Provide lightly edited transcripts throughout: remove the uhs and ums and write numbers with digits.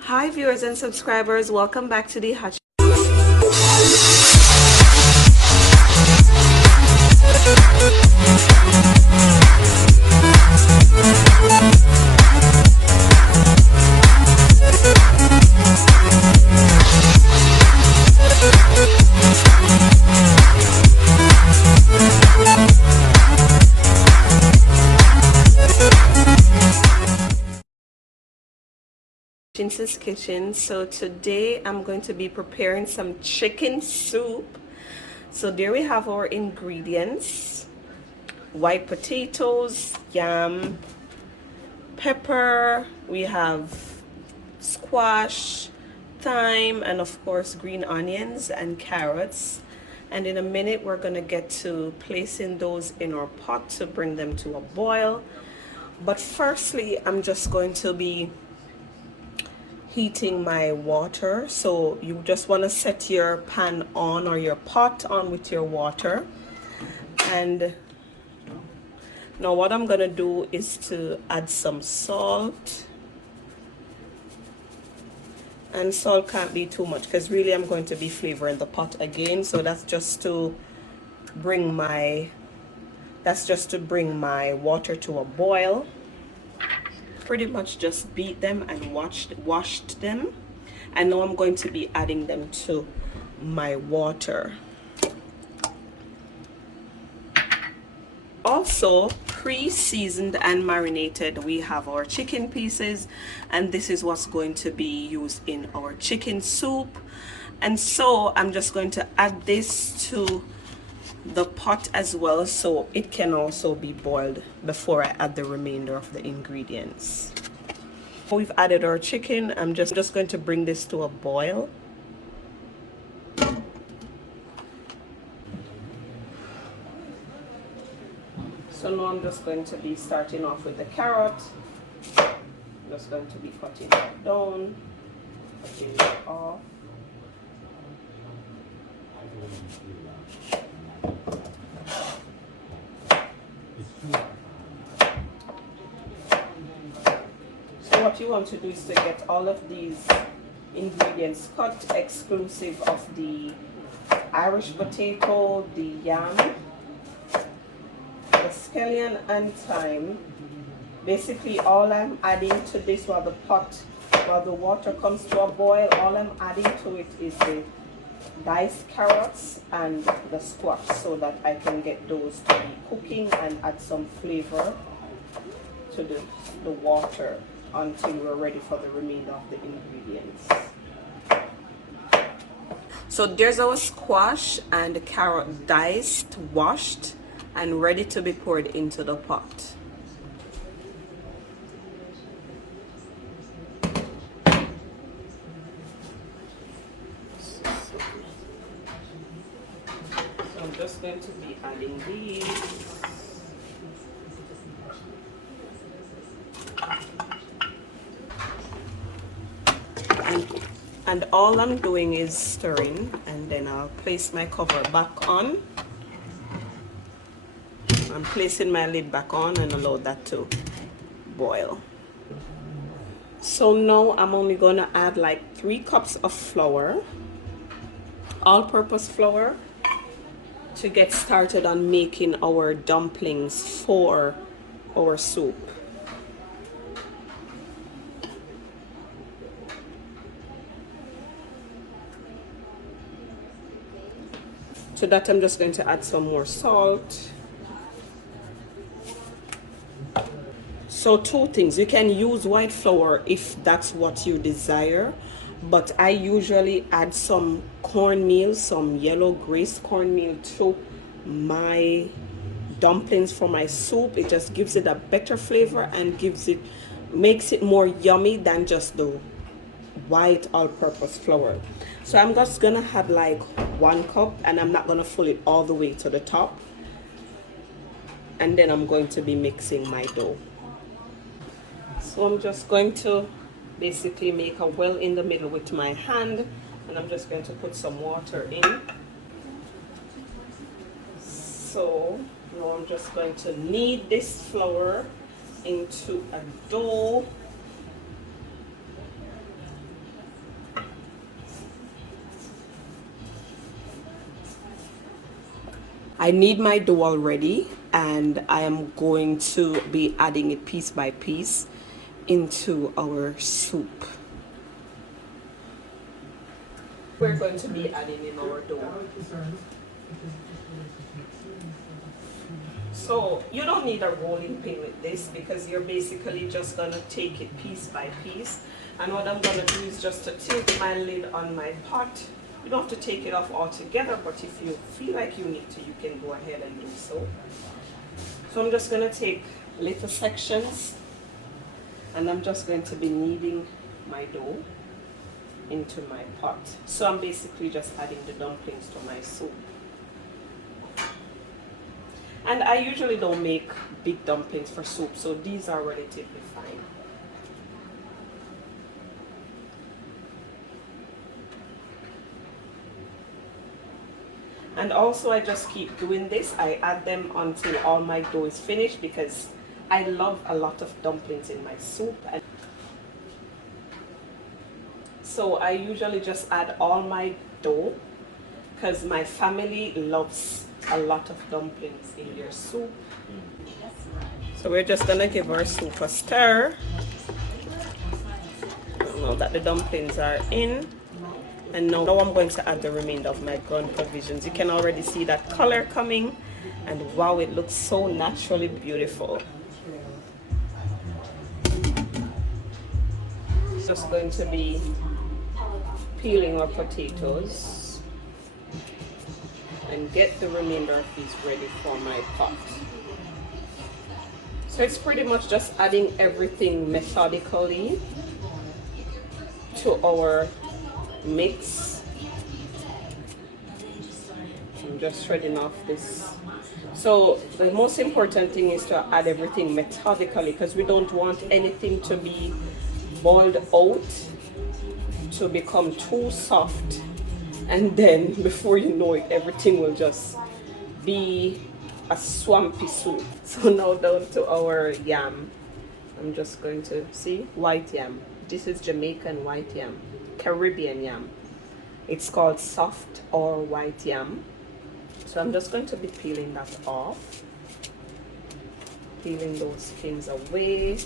Hi viewers and subscribers, welcome back to the Hutch. Hutchinson's kitchen. So today I'm going to be preparing some chicken soup. So there we have our ingredients: white potatoes, yam, pepper, we have squash, thyme, and of course green onions and carrots. And in a minute we're going to get to placing those in our pot to bring them to a boil. But firstly, I'm just going to be heating my water. So you just want to set your pan on or your pot on with your water. And now what I'm gonna do is to add some salt, and salt can't be too much because really I'm going to be flavoring the pot again. So that's just to bring my water to a boil. Pretty much just beat them and washed them, and now I'm going to be adding them to my water. Also pre-seasoned and marinated, we have our chicken pieces, and this is what's going to be used in our chicken soup. And so I'm just going to add this to the pot as well, so it can also be boiled before I add the remainder of the ingredients. We've added our chicken. I'm just going to bring this to a boil. So now I'm just going to be starting off with the carrot. I'm just going to be cutting it down, cutting it off. So what you want to do is to get all of these ingredients cut, exclusive of the Irish potato, the yam, the scallion and thyme. Basically all I'm adding to this while the water comes to a boil, all I'm adding to it is the diced carrots and the squash, so that I can get those to be cooking and add some flavor to the water until we're ready for the remainder of the ingredients. So there's our squash and carrot diced, washed, and ready to be poured into the pot. So I'm just going to be adding these. And all I'm doing is stirring, and then I'll place my cover back on. I'm placing my lid back on and allow that to boil. So now I'm only going to add like 3 cups of flour, all-purpose flour, to get started on making our dumplings for our soup. To that I'm just going to add some more salt. So 2 things, you can use white flour if that's what you desire, but I usually add some cornmeal, some yellow graced cornmeal to my dumplings for my soup. It just gives it a better flavor and makes it more yummy than just the white all-purpose flour. So I'm just gonna have like 1 cup, and I'm not gonna fill it all the way to the top, and then I'm going to be mixing my dough. So I'm just going to basically make a well in the middle with my hand, and I'm just going to put some water in. So now I'm just going to knead this flour into a dough. I need my dough already, and I am going to be adding it piece by piece into our soup. We're going to be adding in our dough. So you don't need a rolling pin with this, because you're basically just going to take it piece by piece. And what I'm going to do is just to tilt my lid on my pot. You don't have to take it off altogether, but if you feel like you need to, you can go ahead and do so. So I'm just going to take little sections, and I'm just going to be kneading my dough into my pot. So I'm basically just adding the dumplings to my soup. And I usually don't make big dumplings for soup, so these are relatively fine. And also I just keep doing this. I add them until all my dough is finished, because I love a lot of dumplings in my soup. And so I usually just add all my dough, because my family loves a lot of dumplings in their soup. So we're just gonna give our soup a stir. Now that the dumplings are in, and now I'm going to add the remainder of my ground provisions. You can already see that color coming, and wow, it looks so naturally beautiful. Just going to be peeling our potatoes and get the remainder of these ready for my pot. So it's pretty much just adding everything methodically to our mix. I'm just shredding off this. So the most important thing is to add everything methodically, because we don't want anything to be boiled out to become too soft, and then before you know it, everything will just be a swampy soup. So now down to our yam. I'm just going to see white yam. This is Jamaican white yam, Caribbean yam. It's called soft or white yam. So I'm just going to be peeling that off, peeling those skins away.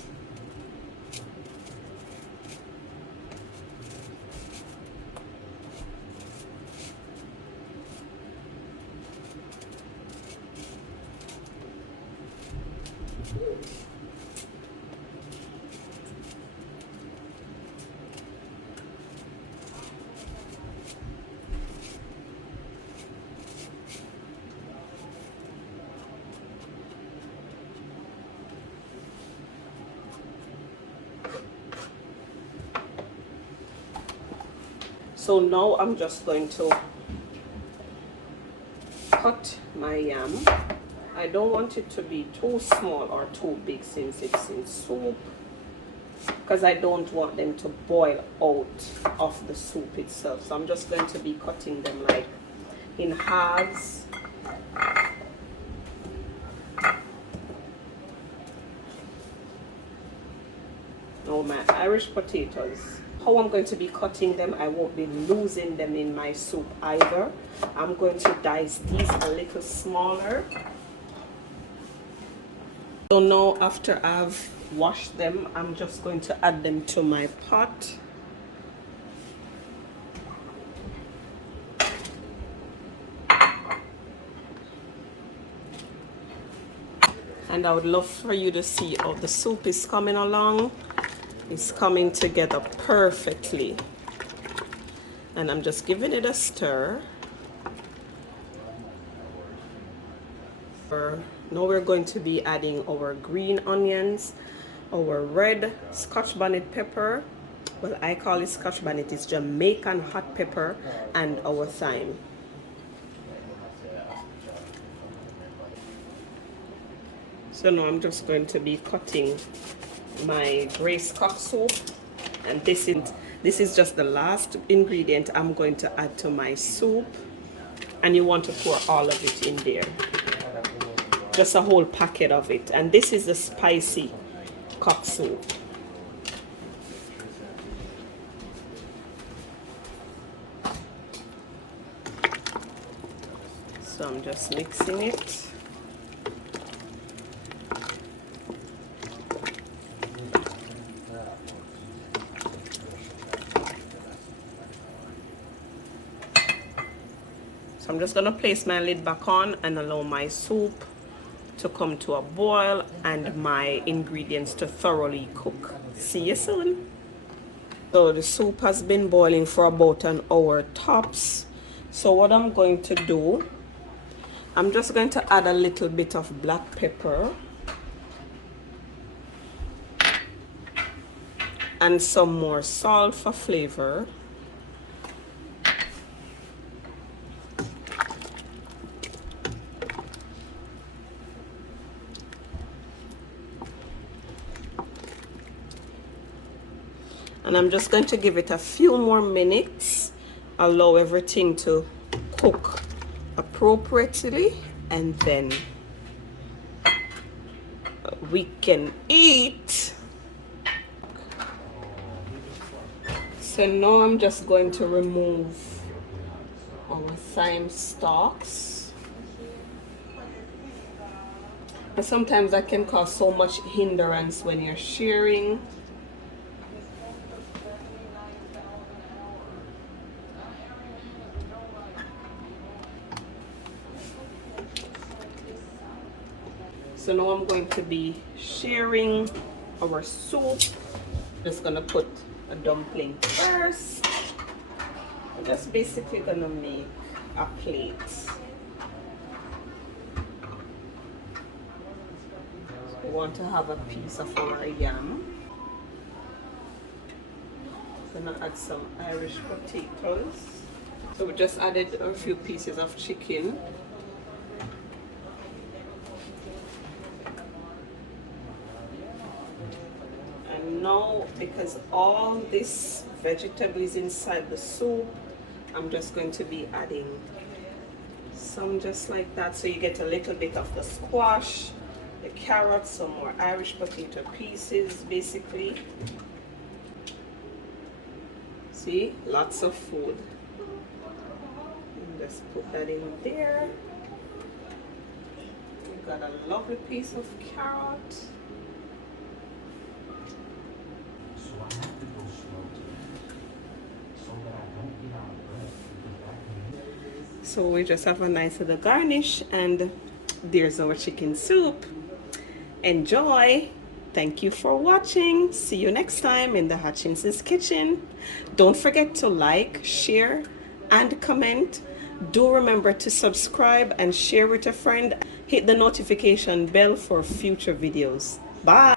So now I'm just going to cut my yam. I don't want it to be too small or too big since it's in soup, because I don't want them to boil out of the soup itself. So I'm just going to be cutting them like in halves. Now my Irish potatoes, how I'm going to be cutting them, I won't be losing them in my soup either. I'm going to dice these a little smaller. So now after I've washed them, I'm just going to add them to my pot. And I would love for you to see how the soup is coming along. It's coming together perfectly. And I'm just giving it a stir. Now we're going to be adding our green onions, our red Scotch bonnet pepper. Well, I call it Scotch bonnet, it's Jamaican hot pepper, and our thyme. So now I'm just going to be cutting my braised cock soup, and this is just the last ingredient I'm going to add to my soup, and you want to pour all of it in there, just a whole packet of it. And this is the spicy cock soup. So I'm just mixing it. So I'm just gonna place my lid back on and allow my soup to come to a boil and my ingredients to thoroughly cook. See you soon. So the soup has been boiling for about an hour tops. So what I'm going to do, I'm just going to add a little bit of black pepper and some more salt for flavor. And I'm just going to give it a few more minutes, allow everything to cook appropriately, and then we can eat. So now I'm just going to remove our thyme stalks. And sometimes that can cause so much hindrance when you're shearing. So now I'm going to be sharing our soup. Just gonna put a dumpling first. I'm just basically gonna make a plate. We want to have a piece of our yam. Gonna add some Irish potatoes. So we just added a few pieces of chicken. Now, because all this vegetable is inside the soup, I'm just going to be adding some just like that, so you get a little bit of the squash, the carrots, some more Irish potato pieces, basically. See, lots of food. And just put that in there. We've got a lovely piece of carrot. So we just have a nice little garnish, and there's our chicken soup. Enjoy. Thank you for watching. See you next time in the Hutchinson's kitchen. Don't forget to like, share, and comment. Do remember to subscribe and share with a friend. Hit the notification bell for future videos. Bye.